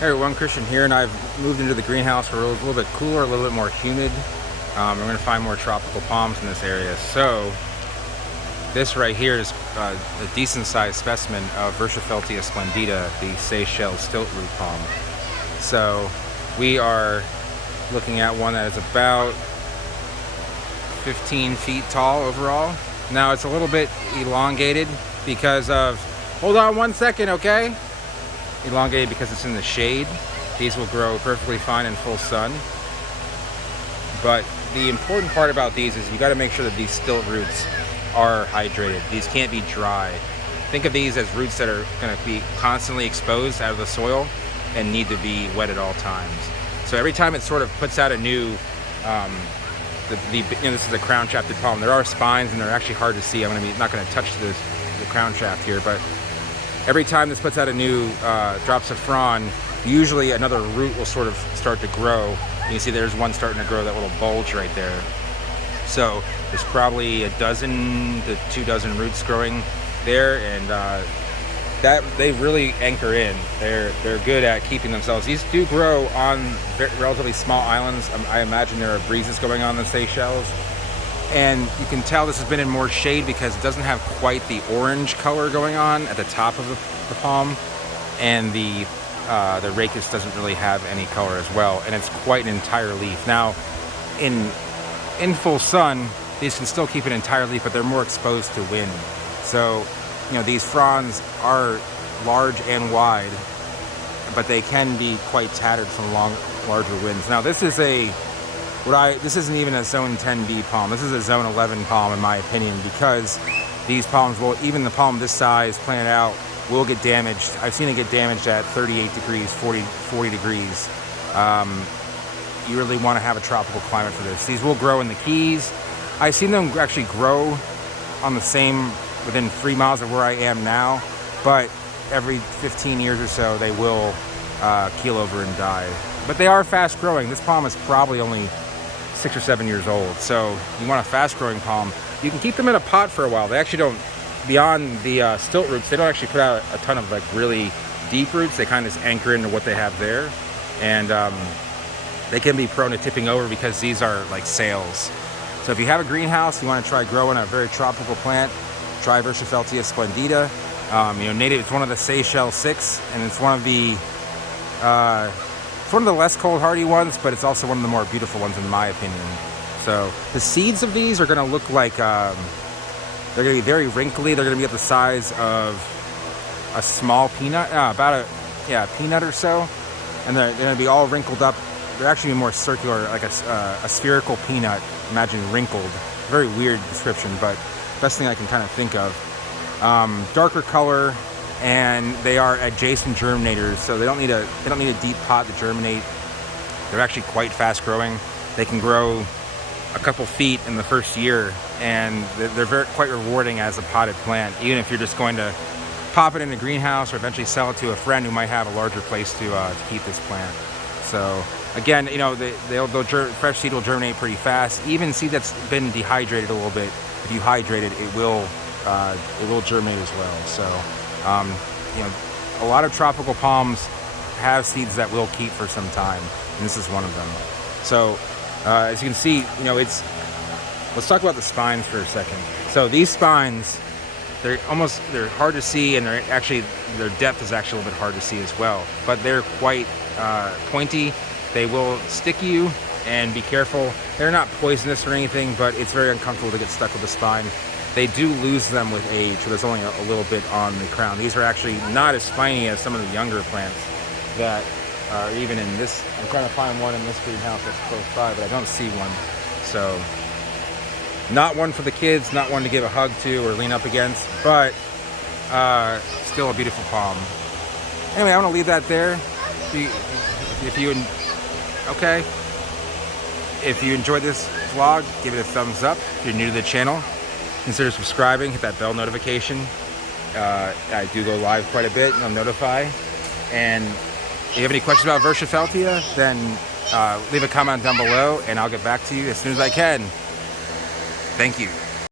Hey everyone, Christian here, and I've moved into the greenhouse where it's a little bit cooler, a little bit more humid. We're going to find more tropical palms in this area. So this right here is a decent sized specimen of Verschaffeltia splendida, the Seychelles stilt root palm. So we are looking at one that is about 15 feet tall overall. Now it's a little bit elongated because of, hold on one second, okay? Elongated because it's in the shade. These will grow perfectly fine in full sun. But the important part about these is you got to make sure that these stilt roots are hydrated. These can't be dry. Think of these as roots that are going to be constantly exposed out of the soil and need to be wet at all times. So every time it sort of puts out a new, this is a crown shafted palm. There are spines and they're actually hard to see. I'm not going to touch the crown shaft here, but every time this puts out a new drops of frond, usually another root will sort of start to grow. You can see there's one starting to grow, that little bulge right there. So there's probably a dozen to 2 dozen roots growing there, and that they really anchor in. They're good at keeping themselves. These do grow on relatively small islands. I imagine there are breezes going on in the Seychelles. And you can tell this has been in more shade because it doesn't have quite the orange color going on at the top of the palm, and the rachis doesn't really have any color as well, and it's quite an entire leaf. Now, in full sun, these can still keep an entire leaf, but they're more exposed to wind. So, these fronds are large and wide, but they can be quite tattered from larger winds. Now, this is this isn't even a zone 10B palm. This is a zone 11 palm in my opinion, because these palms will, even the palm this size planted out, will get damaged. I've seen it get damaged at 38 degrees, 40 degrees. You really want to have a tropical climate for this. These will grow in the Keys. I've seen them actually grow on within 3 miles of where I am now, but every 15 years or so they will keel over and die. But they are fast growing. This palm is probably only 6 or 7 years old. So you want a fast growing palm. You can keep them in a pot for a while. They actually don't, beyond the stilt roots, they don't actually put out a ton of really deep roots. They kind of just anchor into what they have there. And they can be prone to tipping over because these are like sails. So if you have a greenhouse, you want to try growing a very tropical plant, try Verschaffeltia splendida. Native, it's one of the Seychelles 6, and it's one of the less cold hardy ones, but it's also one of the more beautiful ones in my opinion. So the seeds of these are going to look like, they're going to be very wrinkly. They're going to be at the size of a small peanut, about a peanut or so. And they're going to be all wrinkled up. They're actually more circular, like a spherical peanut. Imagine wrinkled. Very weird description, but best thing I can kind of think of. Darker color, and they are adjacent germinators, so they don't need a deep pot to germinate. They're actually quite fast growing. They can grow a couple feet in the first year, and they're quite rewarding as a potted plant, even if you're just going to pop it in a greenhouse or eventually sell it to a friend who might have a larger place to keep this plant. So again, fresh seed will germinate pretty fast. Even seed that's been dehydrated a little bit, if you hydrate it, it will germinate as well. So a lot of tropical palms have seeds that will keep for some time, and this is one of them. So as you can see, let's talk about the spines for a second. So these spines, they're hard to see, and their depth is actually a little bit hard to see as well, but they're quite pointy. They will stick you, and be careful. They're not poisonous or anything, but it's very uncomfortable to get stuck with the spine. They do lose them with age, so there's only a little bit on the crown. These are actually not as spiny as some of the younger plants that are even in this. I'm trying to find one in this greenhouse that's close by, but I don't see one. So not one for the kids, not one to give a hug to or lean up against, but still a beautiful palm. Anyway, I want to leave that there. If you enjoyed this vlog, give it a thumbs up. If you're new to the channel, consider subscribing, hit that bell notification. I do go live quite a bit, and I'll notify. And if you have any questions about Verschaffeltia, then leave a comment down below, and I'll get back to you as soon as I can. Thank you.